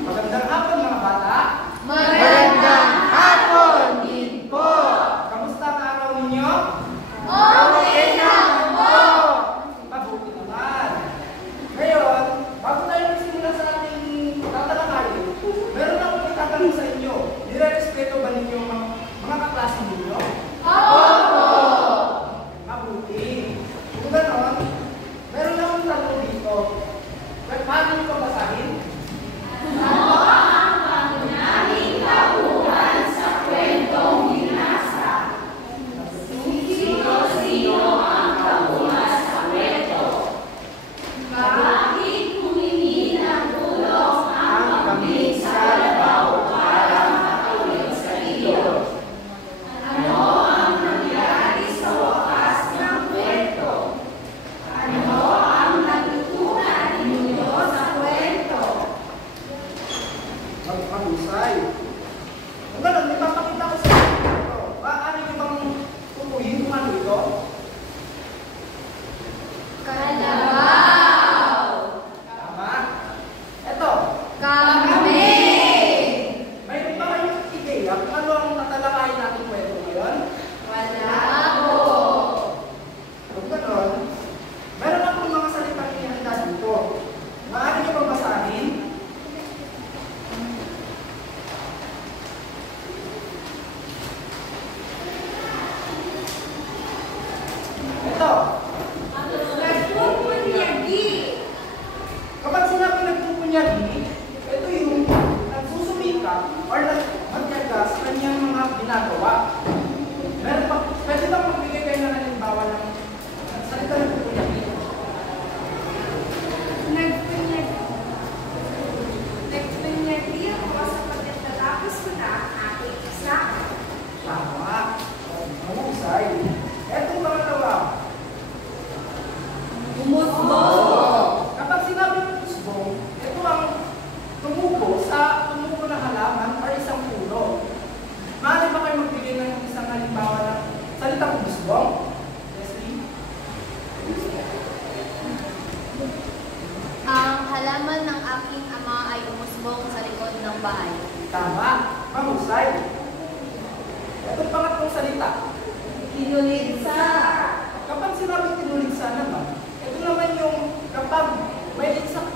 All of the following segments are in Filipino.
Magandang hapon mga bata. Magandang hapon din po. Kamusta ang araw ninyo? Okay lang po. Mabuti naman. Ngayon, bago tayo magsimula sa ating tatalakayin, meron akong itatanong sa inyo. Nire-respeto ba ninyo mga kaklase ninyo? Opo. Mabuti. Kung gano'n, meron akong tanong dito. Paano nyo pabasahin? Ano ang pangunahing kabuuan sa kwentong binasa? Sino-sino ang kabuuan sa kwento? Bakit humingi ng tulong ang kambing sa kalabaw para makauwi sa iyo? Ano ang nangyari sa wakas ng kwento? Ano ang natutunan ninyo sa kwento? Mag-usay. Kung gano'n, ipapakita ko sa inyo ito. Maaari nyo bang tutuhin kung ano ito? Kalabaw! Tama. Ito. Kambing! May ba kayong ideya kung ano ang tatalakayin natin kwento ngayon? Wala po! Kung gano'n, meron akong mga salitang inihanda dito. Maaari nyo bang basahin? Ito. Nagpupunyagi! Kapag sinabi nagpupunyagi, ito yung nagsusumika or nagmagyaga sa kanyang mga ginagawa. Meron pa, pwede bang magbigay kayo ng halimbawa ng salita nagpupunyagi? Nagpunyagi ako sapagkat natapos ko na ang aking examen. Tama. Mahusay. Etong pangalawa. Umusbong! Kapag sinabi ng usbong, ito ang tumubo na halaman or isang puno. Maaari ba kayo magbigay ng isang halimbawa ng salitang usbong? Leslie? Ang halaman ng aking ama ay umusbong sa likod ng bahay. Tama. Mahusay. Itong pangatlong salita. Inuligsa! Kapag sinabi tinuligsa naman, ito naman yung kapag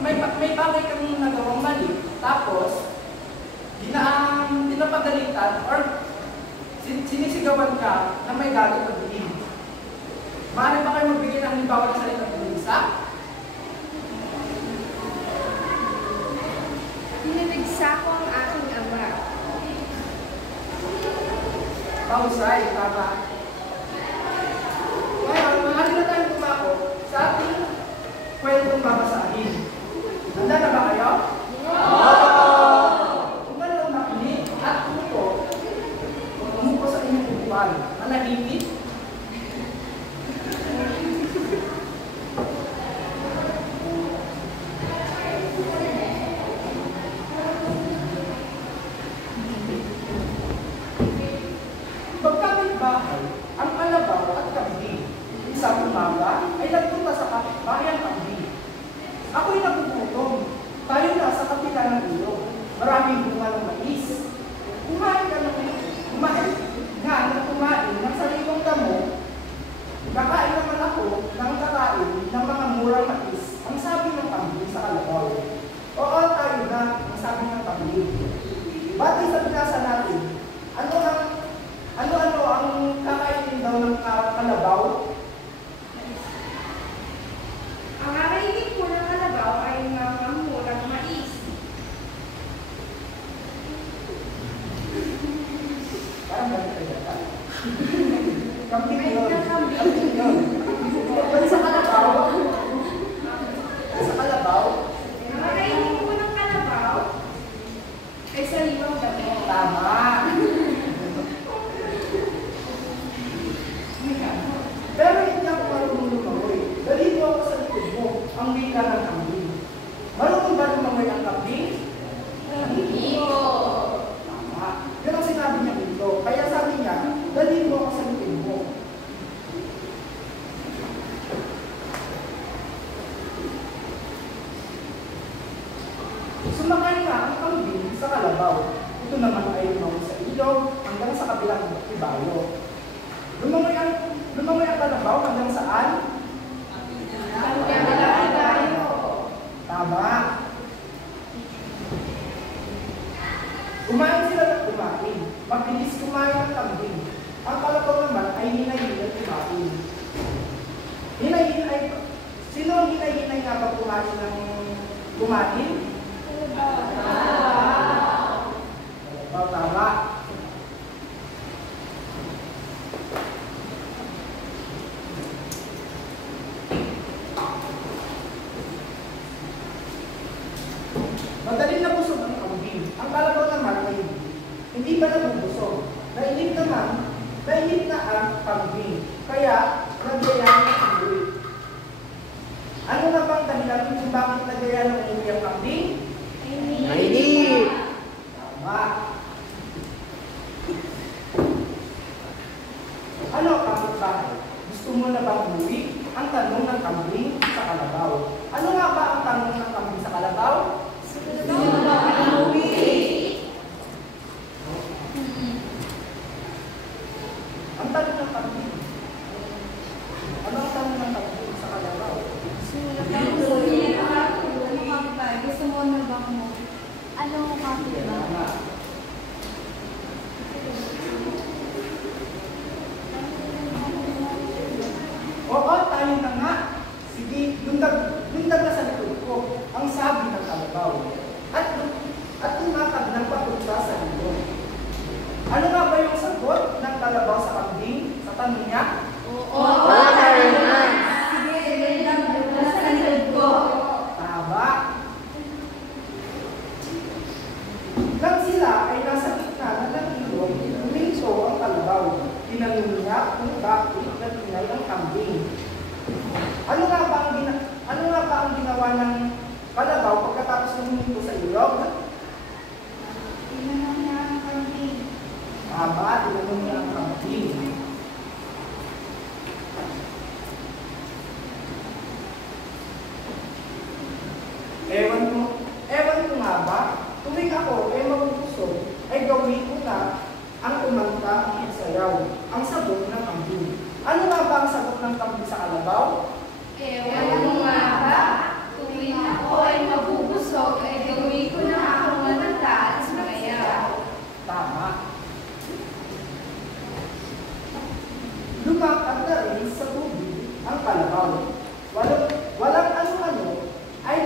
may bagay kang nagawang mali, tapos dinapagalitan or sinisigawan ka na may galit at diin. Maaari ba kayo magbigay ng halimbawa ng salita tinuligsa? Inuligsa ko ang aking ama. Mahusay. Tama. Ngayon, maaari na tayong tumako sa ating kwentong babasahin. Handa na ba kayo? Kung gano'n makinig at umupo sa inyong upuan, manahimik. Magkapit-bahay ang kalabaw at kambing. Isang umaga ay nagpunta sa kapitbahay ang kambing. Ako'y nagugutom. Tayo na sa kapila ng ilog. Maraming bunga ng mais. Kumain ng sariwang damo. Kakain naman ako ng kakain ng mga murang mais. Ang sabi ng kambing sa kalabaw. Oo, tayo na, ang sabi ng kambing. Batay sa binasa natin, ano ang kakainin daw ng kalabaw? Ang narinig ko ng kalabaw ay mga murang mais. Parang ganito kayo ka? Kambing yun. Kambing. Kambing yun. Pwede sa kalabaw? Sa kalabaw? Ang narinig ko ng kalabaw ay sariwang damo. Tama. Pero hindi ako marunong lumangoy. Dalhin mo ako sa likod mo, ang wika ng kambing. Marunong ba lumangoy ang kambing? Hindi ko. Tama. Yun ang sinabi niya dito. Kaya sabi niya, dalhin mo ako sa likod mo. Kumain nga ang kambing sa kalabaw. Ito naman ay lumaw sa ilog hanggang sa kabilang ibayo. Lumangoy ang kalabaw hanggang saan? Tama. Kumain sila ng kumain. Mabilis kumain ang kambing. Ang kalabaw naman ay hinay-hinay kumain. Hinay-hinay. Sino ang hinay-hinay nga ba kumain ng kumain? Kalabaw. Tama. Madaling nabusog ang kambing. Ang kalabaw naman ay hindi pa nabubusog. Nainip na ang kambing. Kaya, nagyaya ng umuwi. Ano na bang dahilan kung bakit nagyaya ng umuwi ang kambing? Mainit. Tama. Ano ang kapitbahay? Gusto mo na bang umuwi? Ang tanong ng kambing sa kalabaw. Ano nga ba ang tanong ng kambing sa kalabaw? Ang tanong ng kambing. Ano ang tanong ng kambing sa kalabaw? Gusto mo na bang mo? Ano kapit ba? Tama. Oo, tayo na nga. Sige, lundag na sa likod ko. Ang sabi ng kalabaw. At tumatag ng papunta sa ilog. Ano nga ba yung sagot ng kalabaw sa kambing? Sa tanong niya? Oo. Sige, nasa likod ko. Tama. Nang sila ay nasa gitna ng ilog, huminto ang kalabaw. Tinanong niya kung bakit nagingay ang kambing. Ano nga ba ang ginawa ng kalabaw pagkatapos ng huminto sa ilog? Tinanong niya ang kambing. Tama, tinanong niya ang kambing. Ewan ko nga ba, tuwing ako ay mabubusog, ay gawin ko na ang kumanta ang sayaw, ang sagot ng kambing. Ano nga ba ang sagot ng kambing sa kalabaw? Ewan mo nga ba? Tuwing ako ay mabubusog, ay gawin ko na akong matanda at sumayaw. Tama. Lumakad na rin sa tubig ang kalabaw. Walang ano-ano ay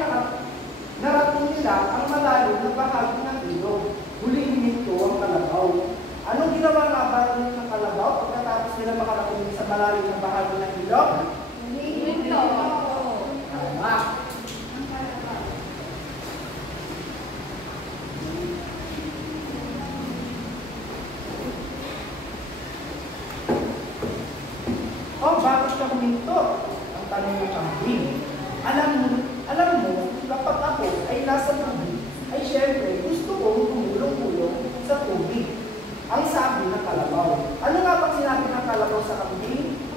narating nila ang malalim na bahagi ng ilog. Huling huminto ang kalabaw. Anong ginawa nga ba ng kalabaw pagkatapos nila makarating sa malalim na bahagi ng ilog? Huminto. Tama. Bakit ka huminto? Ang tanong ng kambing. Alam mo, kapag ako ay nasa tubig, ay syempre gusto kong tumulong-tulong sa tubig. Ang sabi ng kalabaw. Ano nga bang sinabi ng kalabaw sa kambing?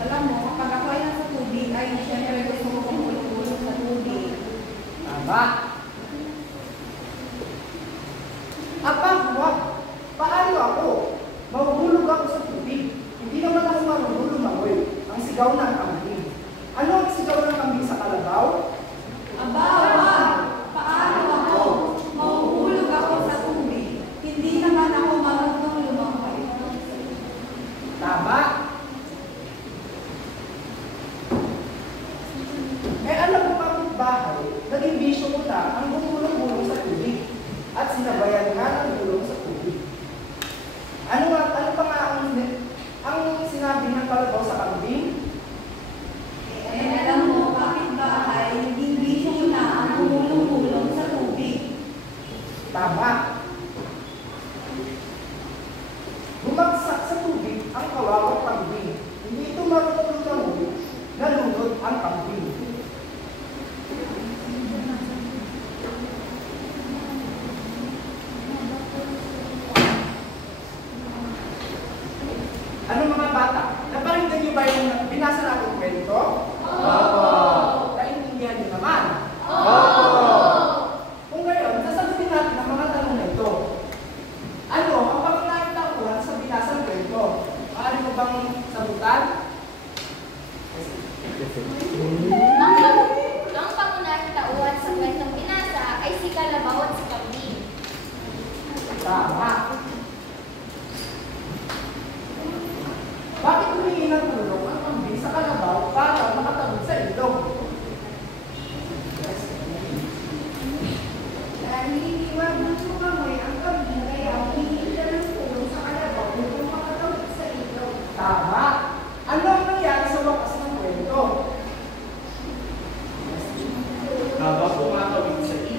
Alam mo, kapag ako ay nasa tubig, ay siyempre gusto ko tumulong sa tubig. Tama. Huwag. Paano ako? Mahuhulog ako sa tubig. Hindi naman ako marunong lumangoy. Ang sigaw ng kambing. Ano ang sigaw ng kambing sa kalabaw? Aba! Paano ako? Mahuhulog ako sa tubig. Hindi naman ako marunong lumangoy. Tama. Alam mo kapitbahay, naging bisyo ko na ang gumulong-gulong sa tubig at sinabayan nga ng gulong sa tubig. Ano pa nga ang sinabi ng kalabaw sa kambing?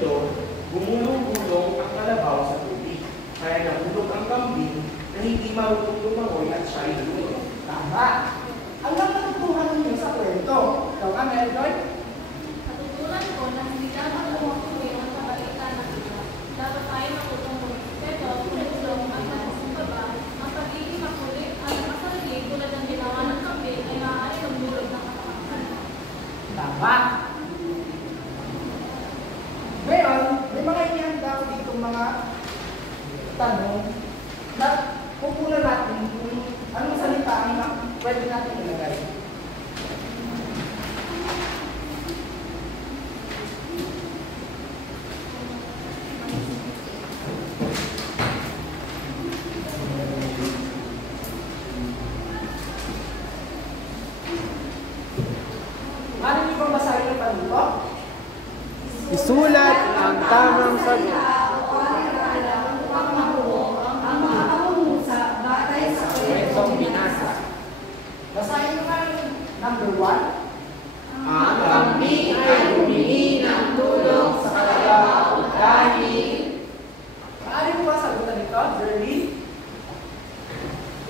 dito, gumulong-gulong ang kalabaw sa tubig. Kaya nahulog ang kambing na hindi marunong lumangoy at siya ay lumulong. Tama! Ang natutuhan ninyo sa kwento. Ikaw ka, Meldoy? Natutunan ko na hindi dapat lumakuhin ang kabalitan ng iba. Dapat tayo matutong magrespeto, tulong at magsumbaba. Ang pagiging makulit at masalili tulad ng ginawa ng kambing ay maaari ng bulog ng kapakanan. Tama! Ngayon, may mga inihanda ko dito mga tanong na pupunan natin kung anong salita ang pwede natin ilagay. Ano niyo bang basahin ng panuto? Isulat ang tamang sagot. Ang mga pangungusap batay sa Kwentong binasa. Basahin nyo nga yung number 1. Ang kambing ay humingi ng tulong sa kalabaw dahil Paano mo ba sagutan nito, Jerry?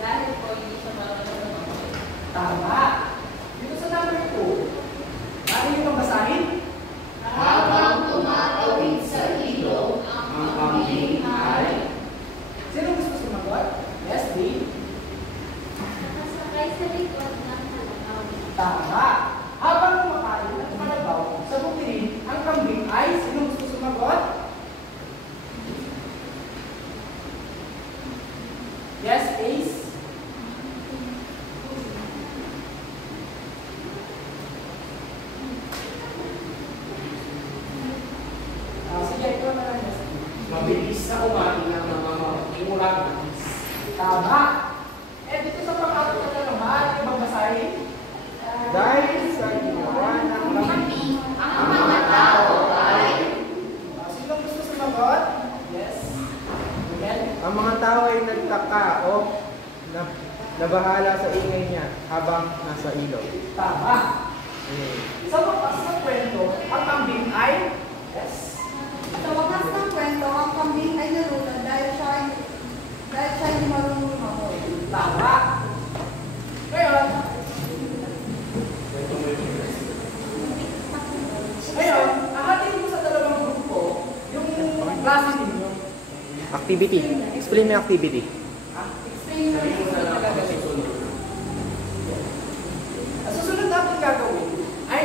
Dahil po hindi siya marunong. Tama. Dito sa number 2, ano yung pang basahin? habang tumatawid sa ilog, ang kambing ay Sino gusto sumagot? Yes, Dave. Nakasakay sa likod ng kalabaw. Tama. Habang kumakain at kalabaw sa butirin, ang kambing ay sino gusto sumagot? Yes, Ace. Sige, ikaw na lang. Yes. mabilis na kumain ng mga maulang. Tama. Eh, dito sa pang-apat na tanong, maaari niyo bang basahin? Dahil sa ginawa ng kambing, Ang mga tao ay Sino gusto sumagot? Yes. Miguel? ang mga tao ay nagtaka o nabahala sa ingay niya habang nasa ilog. Tama. Sa wakas ng kwento, ang kambing ay? Yes. Sa wakas ng kwento, ang kambing ay nalunod dahil siya ay marunong lumangoy. Tama. Ngayon, ahatin mo sa dalawang grupo yung klase ninyo. Activity. Explain mo yung activity. Explain mo yung gagawin. Ang susunod natin gagawin ay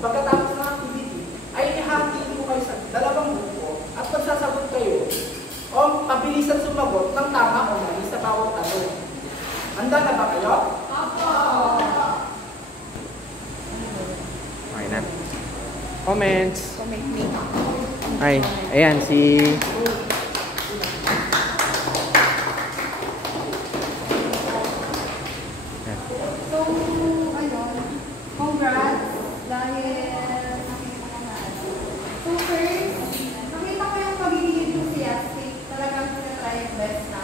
pagkatapos ng activity ay ihati mo kayo sa dalawang grupo at magsasagot kayo o pabilisan sumagot ng tama o mali sa bawat tanong. Handa na ba kayo? Okay na. Comments. Ay, ayan si So, congrats dahil nakita ko na ano. So first, nakita ko yung pagiging enthusiastic, talagang sinatry yung best na.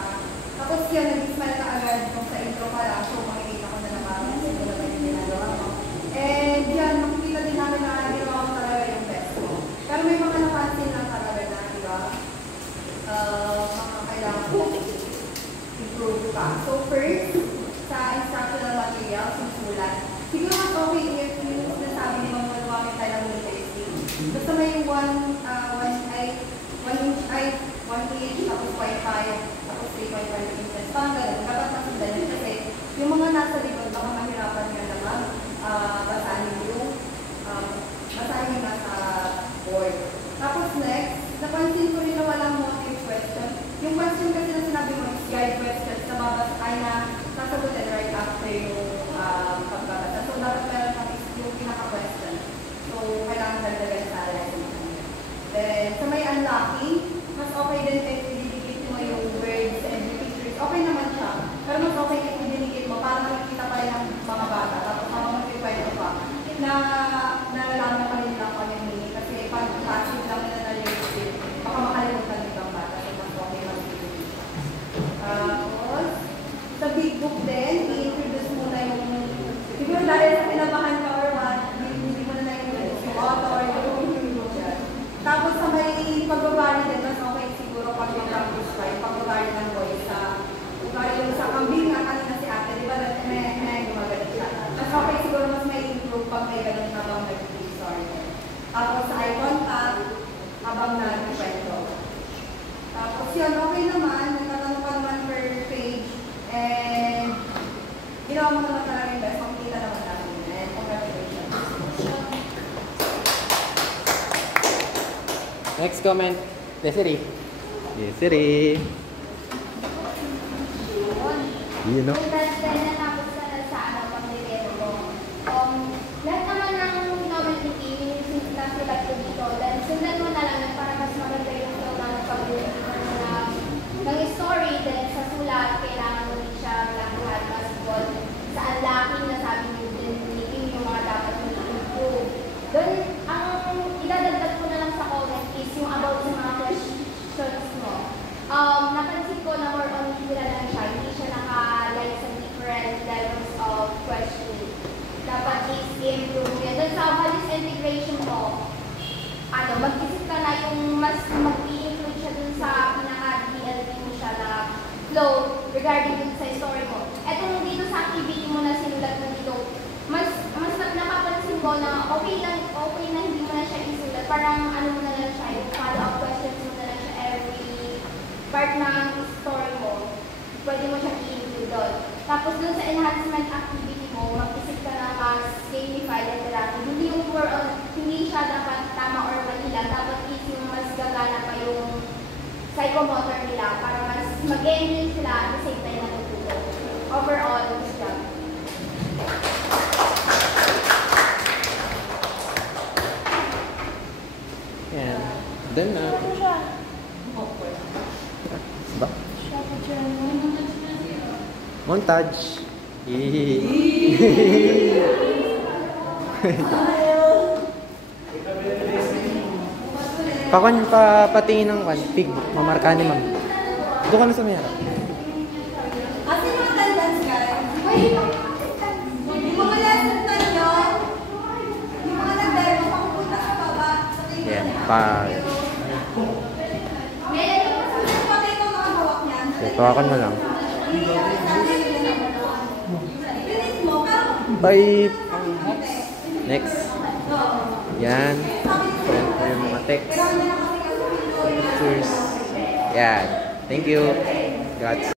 Tapos yan, nag-smile ka agad nung sa intro pa lang, so makikita ko na naman yung talaga yung ginagawa ko. And yan, makikita din namin na ginawa ko talaga yung best ko. Pero may mga napansin lang talaga na, di ba? Mga kailangan ko improve pa. So first, sa instructional materials, yung sulat. Siguro mas okay if yung nasabi ni Ma'am gumamit tayo ng literacy. Basta may 1 inch, tapos 0.5, tapos 3.5 inches. Parang ganun. Dapat masundan yun kasi yung mga nasa likod, baka mahirapan nga naman basahin yung nasa board. Tapos next, napansin ko rin na walang motive question. Yung question kasi na sinabi mo is guide questions na babasa ay na sasagutin right after yung pagbabasa. So, dapat meron kang yung pinaka-question. So, kailangan dagdagan sa lesson. Then, sa may unlocking, mas okay din if i-dedicate mo yung words and the pictures. Okay naman siya. Pero mas okay if i-dedicate mo para makikita pa rin ang mga bata. Tapos, mag-require pa na nalalaman pa rin lang kung yung meaning. Kasi pag passive lang na na-read, baka makalimutan din ang bata. So, mas okay mag-dedicate siya. Tapos, sa big book din, i-introduce muna yung siguro dahil sa kinabahan ka or what, hindi mo na Next comment. Desiree. Desiree. You know? Kung dahil natapos ka na sa pag-deliver ko, lahat naman ng novelty na sulat ko dito, then sundan mo na lang para mas maganda yung flow ng pag-deliver ng story, then sa sulat, kailangan mo din siya lahat basketball sa unlocking na sabi niyo din, meeting yung mga dapat mo i-improve. Doon, ang idadagdag ko na lang sa comment is yung about sa mga questions mo. Napansin ko na more on hindi lang siya, hindi siya naka-like sa different levels of questioning. Dapat is i-improve yan. Doon sa values integration mo, mag-isip ka na yung mas mag-i-include siya dun sa pinaka-DLP mo siya na flow regarding dun sa story mo. Etong dito sa activity mo na sinulat mo dito, mas napapansin ko na okay na hindi mo na siya isulat. Parang mo na lang siya, yung follow-up questions mo na lang siya every part ng story mo. Pwede mo siyang i-include doon. Tapos dun sa enhancement activity mo, mag-isip ka na mas gamified and interactive. Hindi yung hindi siya dapat tama or mali lang. Dapat is yung mas gagana pa yung psychomotor nila para mas mag-enjoy sila at the same time na natututo. Overall, good job. Yan. Done na. Ba? Montage. Patingin ng pig. Mamarka ni ma'am. Doon ka na sa mayara. Kasi yung attendance guys, yung mga lesson time nyo, yung mga nag-demo, pakupunta sa baba. Yan. Pa. Pati ito mga hawak niyan. Tawakan mo lang. Release mo, pero Bye. Next. Yan. Friend ko yung mga text. Pictures. Yan. Thank you. Gods.